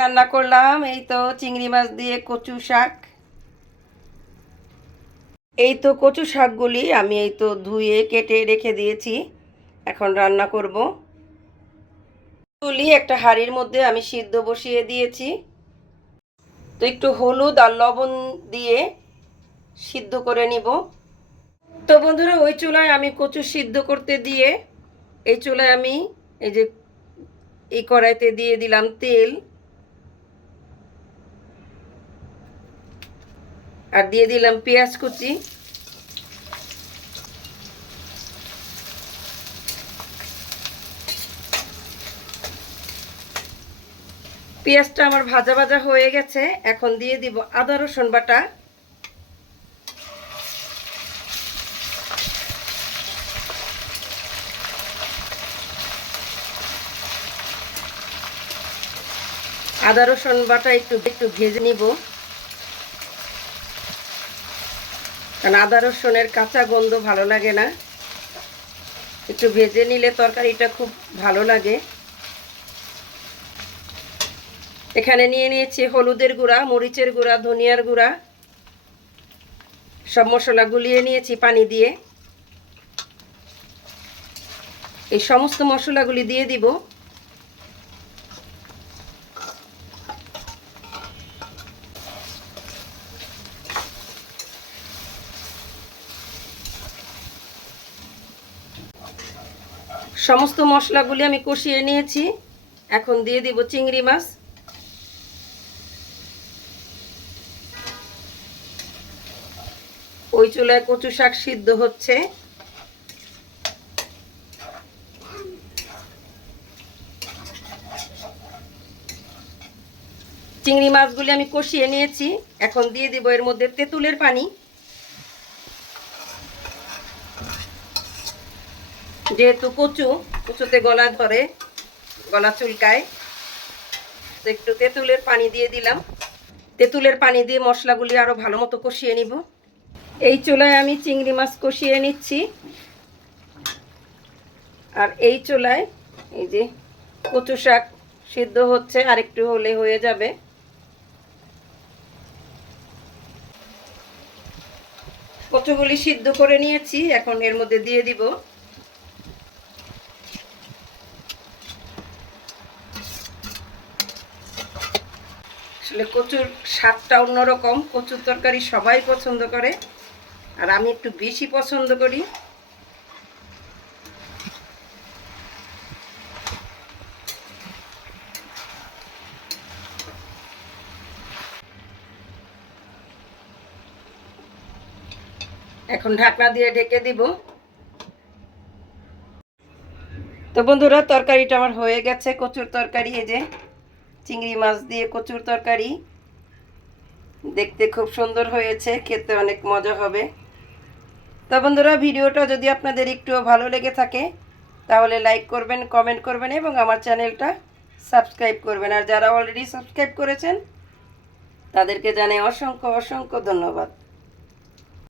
রান্না করলাম এই তো চিংড়ি মাছ দিয়ে কচু শাক। এই তো কচু শাকগুলি আমি এই তো ধুয়ে কেটে রেখে দিয়েছি, এখন রান্না করব। তুলি একটা হাঁড়ির মধ্যে আমি সিদ্ধ বসিয়ে দিয়েছি। তো একটু হলুদ আর লবণ দিয়ে সিদ্ধ করে নিব। তো বন্ধুরা, ওই চুলায় আমি কচু সিদ্ধ করতে দিয়ে এই চুলায় আমি এই যে এই কড়াইতে দিয়ে দিলাম তেল, আর দিয়ে দিলাম পেঁয়াজ কুচি। পেঁয়াজটা আমার ভাজা ভাজা হয়ে গেছে, এখন দিয়ে দিব আদা রসুন বাটা। আদা রসুন বাটা একটু একটু ভেজে নিব, কারণ আদা রসুনের কাঁচা গন্ধ ভালো লাগে না। একটু ভেজে নিলে তরকারিটা খুব ভালো লাগে। এখানে নিয়ে নিয়েছি হলুদের গুঁড়া, মরিচের গুঁড়া, ধনিয়ার গুঁড়া, সব মশলা গুলিয়ে নিয়েছি পানি দিয়ে। এই সমস্ত মশলাগুলি দিয়ে দিব। সমস্ত মশলাগুলি আমি কষিয়ে নিয়েছি, এখন দিয়ে দিব চিংড়ি মাছ। ওই চুলায় কচু শাক সিদ্ধ হচ্ছে। চিংড়ি মাছগুলি আমি কষিয়ে নিয়েছি, এখন দিয়ে দিব এর মধ্যে তেঁতুলের পানি। যেহেতু কচুতে গলা ধরে, গলা চুলকায়, তো একটু তেঁতুলের পানি দিয়ে দিলাম। তেঁতুলের পানি দিয়ে মশলাগুলি আরো ভালো মতো কষিয়ে নিব। এই চুলায় আমি চিংড়ি মাছ কষিয়ে নিচ্ছি, আর এই চুলায় এই যে কচু শাক সিদ্ধ হচ্ছে, আর একটু হলে হয়ে যাবে। কচুগুলি সিদ্ধ করে নিয়েছি, এখন এর মধ্যে দিয়ে দিব। আসলে কচুর স্বাদটা অন্যরকম, কচুর তরকারি সবাই পছন্দ করে, আর আমি একটু বেশি পছন্দ করি। এখন ঢাকনা দিয়ে ঢেকে দিব। তো বন্ধুরা, তরকারিটা আমার হয়ে গেছে, কচুর তরকারি। এই যে চিংড়ি মাছ দিয়ে কচুর তরকারি, দেখতে খুব সুন্দর হয়েছে, খেতে অনেক মজা হবে। তো বন্ধুরা, ভিডিওটা যদি আপনাদের একটুও ভালো লেগে থাকে তাহলে লাইক করবেন, কমেন্ট করবেন এবং আমার চ্যানেলটা সাবস্ক্রাইব করবেন। আর যারা অলরেডি সাবস্ক্রাইব করেছেন তাদেরকে জানাই অসংখ্য অসংখ্য ধন্যবাদ।